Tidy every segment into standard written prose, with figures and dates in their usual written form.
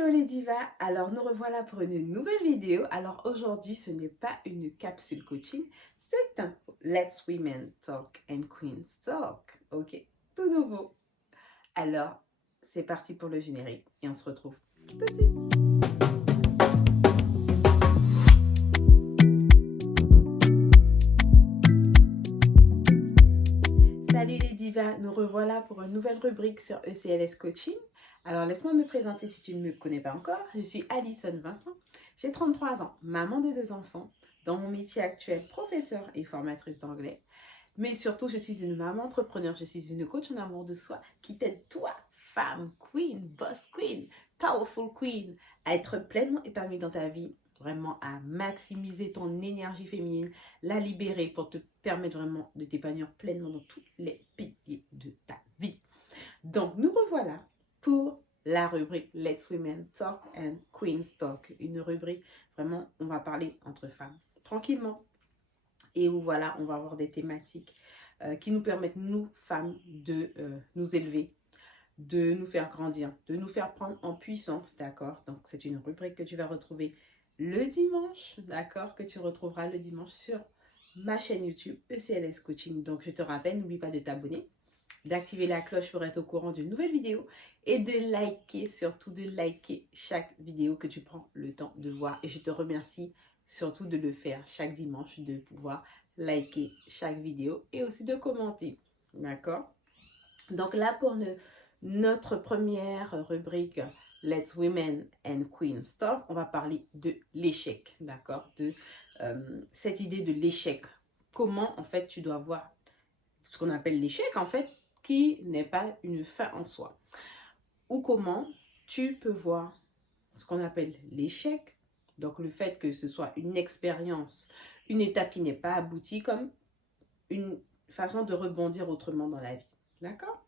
Hello les divas, alors nous revoilà pour une nouvelle vidéo. Alors aujourd'hui ce n'est pas une capsule coaching, c'est un Let's Women Talk and Queens Talk. Ok, tout nouveau. Alors c'est parti pour le générique et on se retrouve tout de suite. Salut les divas, nous revoilà pour une nouvelle rubrique sur ECLS Coaching. Alors laisse-moi me présenter si tu ne me connais pas encore. Je suis Alison Vincent, j'ai 33 ans, maman de 2 enfants, dans mon métier actuel professeure et formatrice d'anglais. Mais surtout, je suis une maman entrepreneur, je suis une coach en amour de soi qui t'aide toi, femme, queen, boss queen, powerful queen, à être pleinement épanouie dans ta vie, vraiment à maximiser ton énergie féminine, la libérer pour te permettre vraiment de t'épanouir pleinement dans tous les piliers de ta vie. Donc, nous revoilà pour la rubrique Let's Women Talk and Queens Talk. Une rubrique, vraiment, on va parler entre femmes, tranquillement. Et où voilà, on va avoir des thématiques qui nous permettent, nous, femmes, de nous élever, de nous faire grandir, de nous faire prendre en puissance, d'accord? Donc, c'est une rubrique que tu vas retrouver le dimanche, d'accord? Que tu retrouveras le dimanche sur ma chaîne YouTube ECLS Coaching. Donc, je te rappelle, n'oublie pas de t'abonner, d'activer la cloche pour être au courant d'une nouvelle vidéo et de liker, surtout de liker chaque vidéo que tu prends le temps de voir. Et je te remercie surtout de le faire chaque dimanche, de pouvoir liker chaque vidéo et aussi de commenter, d'accord? Donc là, pour notre première rubrique Let's Women and Queens Talk, on va parler de l'échec, d'accord? De cette idée de l'échec. Comment, en fait, tu dois voir ce qu'on appelle l'échec, en fait, qui n'est pas une fin en soi. Ou comment tu peux voir ce qu'on appelle l'échec, donc le fait que ce soit une expérience, une étape qui n'est pas aboutie, comme une façon de rebondir autrement dans la vie. D'accord?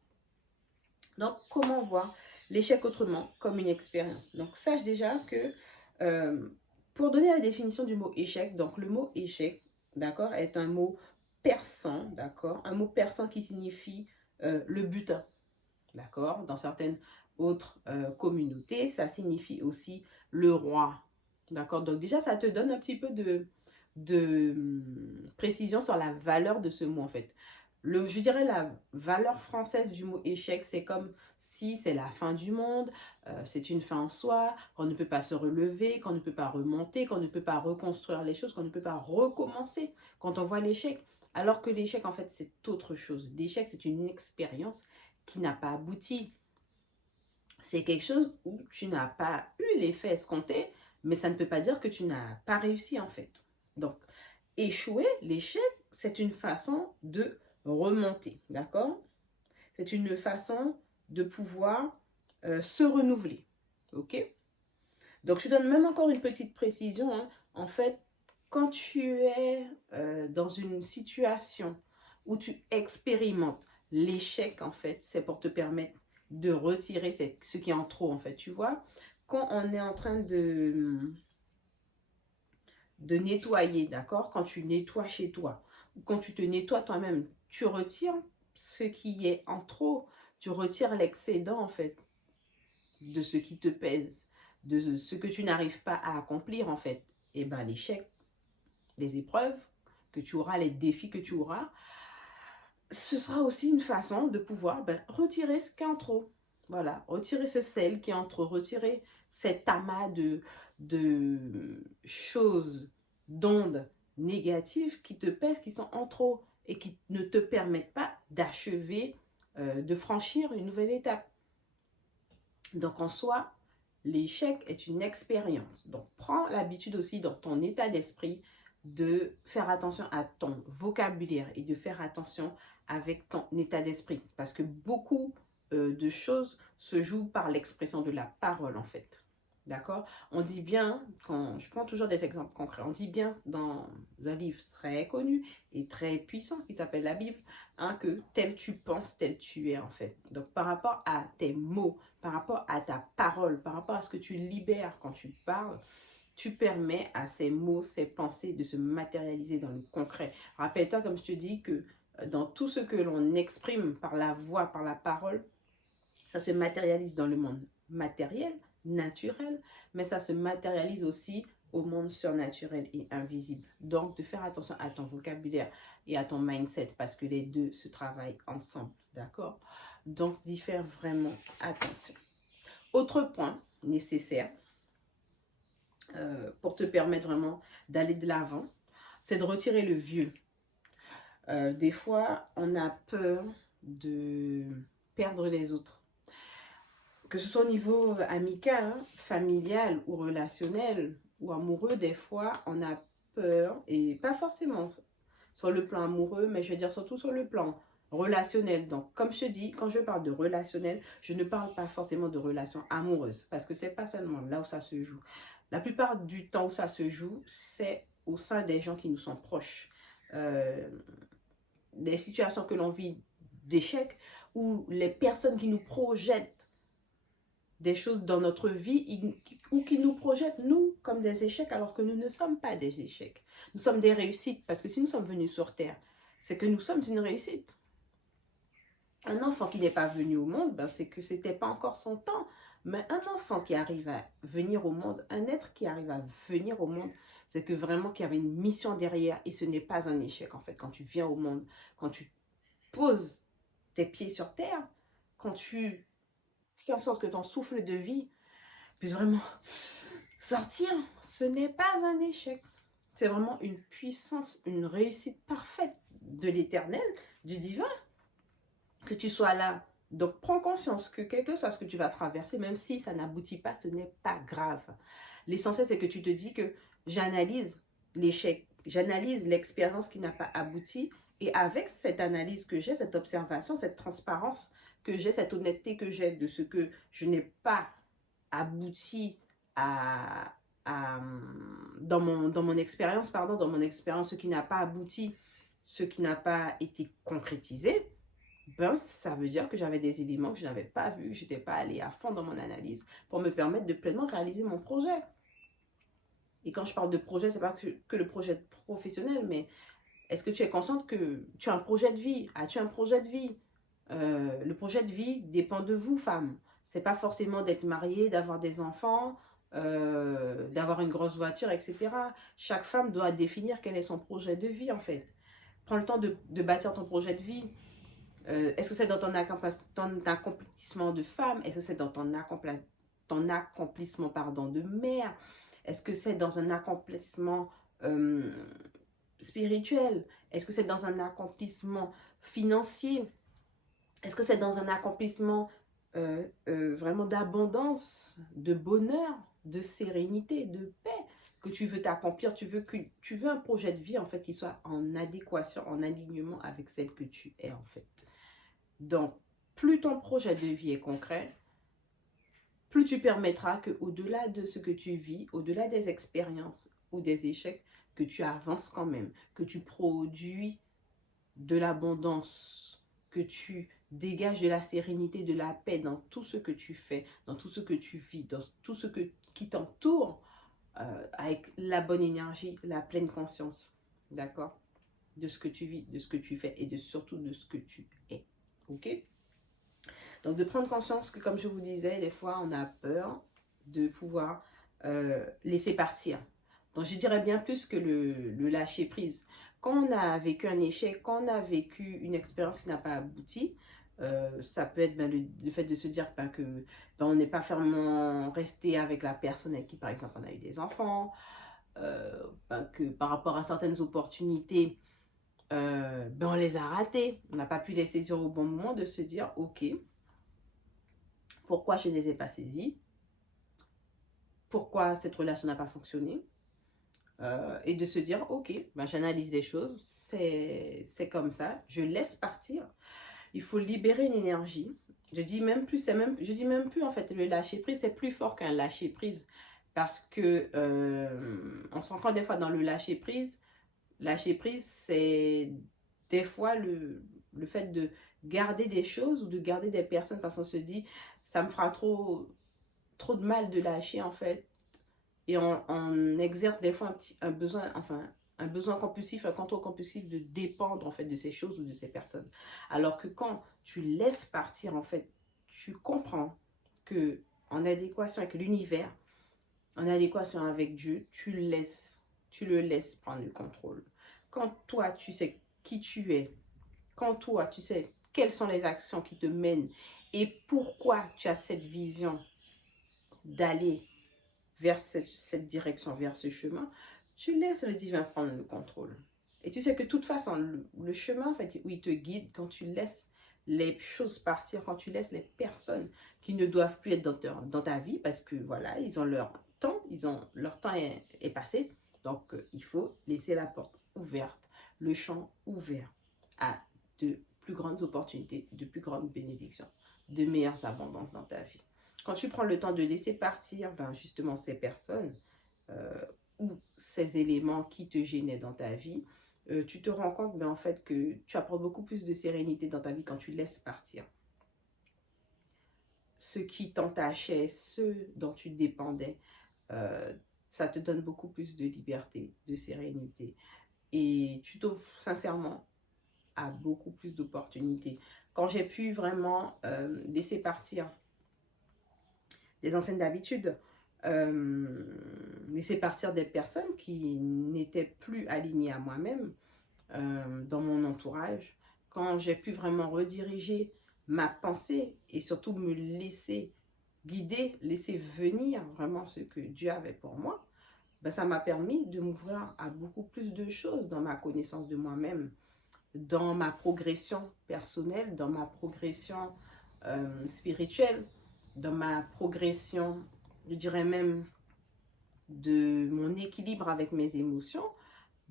Donc, comment voir l'échec autrement comme une expérience? Donc, sache déjà que pour donner la définition du mot échec, donc le mot échec, d'accord, est un mot persan, d'accord, un mot persan qui signifie le butin, d'accord. Dans certaines autres communautés, ça signifie aussi le roi, d'accord. Donc déjà, ça te donne un petit peu de précision sur la valeur de ce mot en fait. Je dirais la valeur française du mot échec, c'est comme si c'est la fin du monde, c'est une fin en soi, qu'on ne peut pas se relever, qu'on ne peut pas remonter, qu'on ne peut pas reconstruire les choses, qu'on ne peut pas recommencer quand on voit l'échec. Alors que l'échec, en fait, c'est autre chose. L'échec, c'est une expérience qui n'a pas abouti. C'est quelque chose où tu n'as pas eu l'effet escompté, mais ça ne peut pas dire que tu n'as pas réussi, en fait. Donc, échouer, l'échec, c'est une façon de remonter, d'accord? C'est une façon de pouvoir se renouveler, ok? Donc, je donne même encore une petite précision, hein. En fait, quand tu es dans une situation où tu expérimentes l'échec, en fait, c'est pour te permettre de retirer ce qui est en trop, en fait, tu vois? Quand on est en train de nettoyer, d'accord? Quand tu nettoies chez toi, ou quand tu te nettoies toi-même, tu retires ce qui est en trop, tu retires l'excédent en fait de ce qui te pèse, de ce que tu n'arrives pas à accomplir en fait. Et bien l'échec, les épreuves que tu auras, les défis que tu auras, ce sera aussi une façon de pouvoir retirer ce qui est en trop. Voilà, retirer ce sel qui est en trop, retirer cet amas de choses, d'ondes négatives qui te pèsent, qui sont en trop et qui ne te permettent pas d'achever, de franchir une nouvelle étape. Donc en soi, l'échec est une expérience. Donc prends l'habitude aussi dans ton état d'esprit de faire attention à ton vocabulaire et de faire attention avec ton état d'esprit. Parce que beaucoup de choses se jouent par l'expression de la parole en fait. D'accord? On dit bien, je prends toujours des exemples concrets, on dit bien dans un livre très connu et très puissant qui s'appelle la Bible, hein, que tel tu penses, tel tu es en fait. Donc par rapport à tes mots, par rapport à ta parole, par rapport à ce que tu libères quand tu parles, tu permets à ces mots, ces pensées de se matérialiser dans le concret. Rappelle-toi, comme je te dis, que dans tout ce que l'on exprime par la voix, par la parole, ça se matérialise dans le monde. matériel, naturel, mais ça se matérialise aussi au monde surnaturel et invisible. Donc, de faire attention à ton vocabulaire et à ton mindset parce que les deux se travaillent ensemble, d'accord? Donc, d'y faire vraiment attention. Autre point nécessaire pour te permettre vraiment d'aller de l'avant, c'est de retirer le vieux. Des fois, on a peur de perdre les autres. Que ce soit au niveau amical, hein, familial ou relationnel ou amoureux, des fois, on a peur, et pas forcément sur le plan amoureux, mais je vais dire surtout sur le plan relationnel. Donc, comme je te dis, quand je parle de relationnel, je ne parle pas forcément de relations amoureuses, parce que c'est pas seulement là où ça se joue. La plupart du temps où ça se joue, c'est au sein des gens qui nous sont proches. Les situations que l'on vit d'échec, ou les personnes qui nous projettent des choses dans notre vie ou qui nous projettent, nous, comme des échecs, alors que nous ne sommes pas des échecs. Nous sommes des réussites, parce que si nous sommes venus sur Terre, c'est que nous sommes une réussite. Un enfant qui n'est pas venu au monde, ben c'est que ce n'était pas encore son temps. Mais un enfant qui arrive à venir au monde, un être qui arrive à venir au monde, c'est que vraiment qu'il y avait une mission derrière et ce n'est pas un échec en fait. Quand tu viens au monde, quand tu poses tes pieds sur terre, quand tu fais en sorte que ton souffle de vie puisse vraiment sortir, ce n'est pas un échec. C'est vraiment une puissance, une réussite parfaite de l'éternel, du divin, que tu sois là. Donc, prends conscience que quel que soit ce que tu vas traverser, même si ça n'aboutit pas, ce n'est pas grave. L'essentiel, c'est que tu te dis que j'analyse l'échec, j'analyse l'expérience qui n'a pas abouti, et avec cette analyse que j'ai, cette observation, cette transparence que j'ai, cette honnêteté que j'ai de ce que je n'ai pas abouti dans mon expérience, ce qui n'a pas abouti, ce qui n'a pas été concrétisé, ben, ça veut dire que j'avais des éléments que je n'avais pas vus, que je n'étais pas allée à fond dans mon analyse pour me permettre de pleinement réaliser mon projet. Et quand je parle de projet, ce n'est pas que le projet professionnel, mais est-ce que tu es consciente que tu as un projet de vie? As-tu un projet de vie? Le projet de vie dépend de vous, femmes. Ce n'est pas forcément d'être mariée, d'avoir des enfants, d'avoir une grosse voiture, etc. Chaque femme doit définir quel est son projet de vie, en fait. Prends le temps de bâtir ton projet de vie. Est-ce que c'est dans ton accomplissement de femme? Est-ce que c'est dans ton accomplissement de mère? Est-ce que c'est dans un accomplissement spirituel? Est-ce que c'est dans un accomplissement financier? Est-ce que c'est dans un accomplissement vraiment d'abondance, de bonheur, de sérénité, de paix que tu veux t'accomplir? Tu veux un projet de vie en fait qui soit en adéquation, en alignement avec celle que tu es en fait. Donc, plus ton projet de vie est concret, plus tu permettras qu'au-delà de ce que tu vis, au-delà des expériences ou des échecs, que tu avances quand même, que tu produis de l'abondance, que tu dégages de la sérénité, de la paix dans tout ce que tu fais, dans tout ce que tu vis, dans tout ce qui t'entoure, avec la bonne énergie, la pleine conscience, d'accord? De ce que tu vis, de ce que tu fais et surtout de ce que tu es. Ok? Donc, de prendre conscience que, comme je vous disais, des fois, on a peur de pouvoir laisser partir. Donc, je dirais bien plus que le lâcher prise. Quand on a vécu un échec, quand on a vécu une expérience qui n'a pas abouti, ça peut être le fait de se dire que on n'est pas fermement resté avec la personne avec qui, par exemple, on a eu des enfants, que par rapport à certaines opportunités, on les a ratées, on n'a pas pu les saisir au bon moment, de se dire, ok, pourquoi je ne les ai pas saisies? Pourquoi cette relation n'a pas fonctionné? Et de se dire, ok, j'analyse les choses, c'est comme ça, je laisse partir. Il faut libérer une énergie. Je dis même plus en fait, le lâcher prise, c'est plus fort qu'un lâcher prise. Parce que on se rend compte des fois dans le lâcher prise. Lâcher prise, c'est des fois le fait de garder des choses ou de garder des personnes parce qu'on se dit, ça me fera trop de mal de lâcher en fait. Et on exerce des fois un besoin compulsif, un contrôle compulsif de dépendre en fait de ces choses ou de ces personnes. Alors que quand tu laisses partir en fait, tu comprends que en adéquation avec l'univers, en adéquation avec Dieu, tu le laisses prendre le contrôle. Quand toi, tu sais qui tu es, quand toi, tu sais quelles sont les actions qui te mènent et pourquoi tu as cette vision d'aller vers cette direction, vers ce chemin, tu laisses le divin prendre le contrôle. Et tu sais que de toute façon, le chemin en fait, où il te guide, quand tu laisses les choses partir, quand tu laisses les personnes qui ne doivent plus être dans ta vie, parce que voilà, ils ont leur temps, leur temps est passé. Donc, il faut laisser la porte ouverte, le champ ouvert à de plus grandes opportunités, de plus grandes bénédictions, de meilleures abondances dans ta vie. Quand tu prends le temps de laisser partir justement ces personnes ou ces éléments qui te gênaient dans ta vie, tu te rends compte en fait que tu apportes beaucoup plus de sérénité dans ta vie quand tu laisses partir ce qui t'entachait, ce dont tu dépendais. Ça te donne beaucoup plus de liberté, de sérénité. Et tu t'offres sincèrement à beaucoup plus d'opportunités. Quand j'ai pu vraiment laisser partir des anciennes habitudes, laisser partir des personnes qui n'étaient plus alignées à moi-même dans mon entourage, quand j'ai pu vraiment rediriger ma pensée et surtout me laisser guider, laisser venir vraiment ce que Dieu avait pour moi, ça m'a permis de m'ouvrir à beaucoup plus de choses dans ma connaissance de moi-même, dans ma progression personnelle, dans ma progression spirituelle, dans ma progression, je dirais même, de mon équilibre avec mes émotions.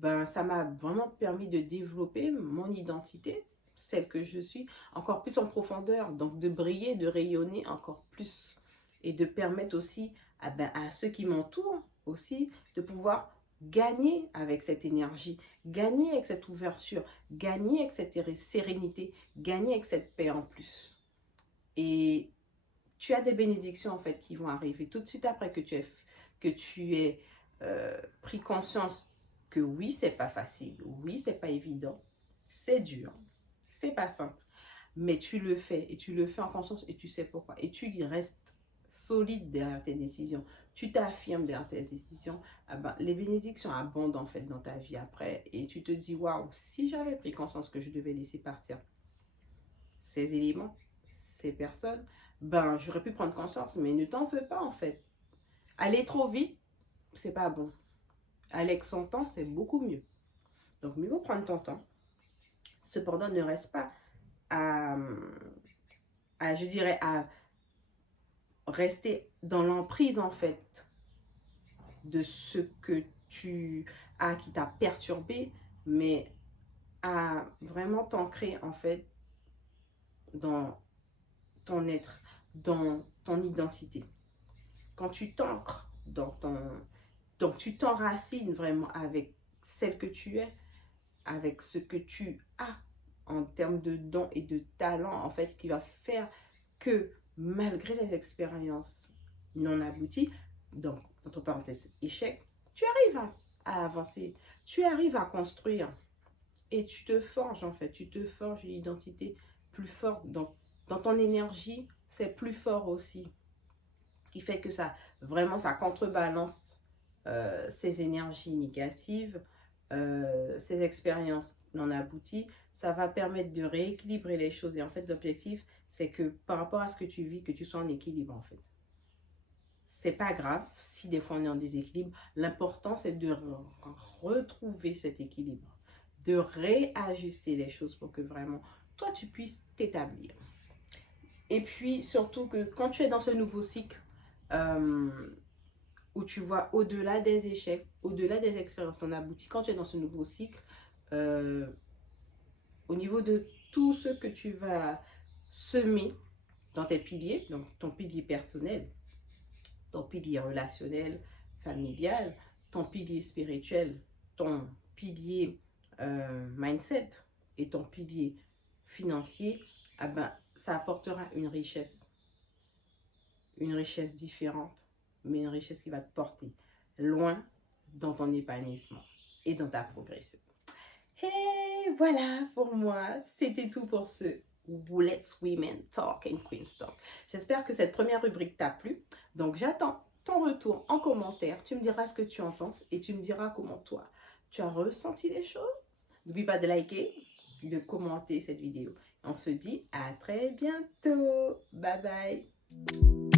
Ça m'a vraiment permis de développer mon identité, celle que je suis, encore plus en profondeur, donc de briller, de rayonner encore plus et de permettre aussi à ceux qui m'entourent aussi de pouvoir gagner avec cette énergie, gagner avec cette ouverture, gagner avec cette sérénité, gagner avec cette paix en plus. Et tu as des bénédictions en fait qui vont arriver tout de suite après que tu aies pris conscience que oui, c'est pas facile, oui, c'est pas évident, c'est dur, c'est pas simple, mais tu le fais et tu le fais en conscience et tu sais pourquoi. Et tu y restes solide derrière tes décisions, tu t'affirmes derrière tes décisions, les bénédictions abondent en fait dans ta vie après et tu te dis waouh, si j'avais pris conscience que je devais laisser partir ces éléments, ces personnes, j'aurais pu prendre conscience, mais ne t'en veux pas en fait. Aller trop vite, c'est pas bon. Aller avec son temps, c'est beaucoup mieux. Donc, mieux vaut prendre ton temps. Cependant, ne reste pas je dirais, à rester dans l'emprise, en fait, de ce que tu as qui t'a perturbé, mais à vraiment t'ancrer, en fait, dans ton être, dans ton identité. Quand tu t'ancres donc tu t'enracines vraiment avec celle que tu es, avec ce que tu as en termes de dons et de talents, en fait, qui va faire que malgré les expériences non abouties, donc, entre parenthèses, échec, tu arrives à avancer, tu arrives à construire et tu te forges, en fait, tu te forges une identité plus forte. Donc, dans ton énergie, c'est plus fort aussi, qui fait que vraiment, ça contrebalance ces énergies négatives, ces expériences non abouties. Ça va permettre de rééquilibrer les choses. Et en fait, l'objectif, c'est que par rapport à ce que tu vis, que tu sois en équilibre, en fait. C'est pas grave si des fois on est en déséquilibre. L'important, c'est de retrouver cet équilibre, de réajuster les choses pour que vraiment, toi, tu puisses t'établir. Et puis, surtout que quand tu es dans ce nouveau cycle, où tu vois au-delà des échecs, au-delà des expériences non abouties, quand tu es dans ce nouveau cycle, au niveau de tout ce que tu vas semer dans tes piliers, donc ton pilier personnel, ton pilier relationnel, familial, ton pilier spirituel, ton pilier mindset et ton pilier financier, ça apportera une richesse différente, mais une richesse qui va te porter loin dans ton épanouissement et dans ta progression. Et voilà, pour moi, c'était tout pour ce Let's Women Talk and Queens Talk. J'espère que cette première rubrique t'a plu. Donc j'attends ton retour en commentaire. Tu me diras ce que tu en penses et tu me diras comment toi, tu as ressenti les choses. N'oublie pas de liker, de commenter cette vidéo. On se dit à très bientôt. Bye bye.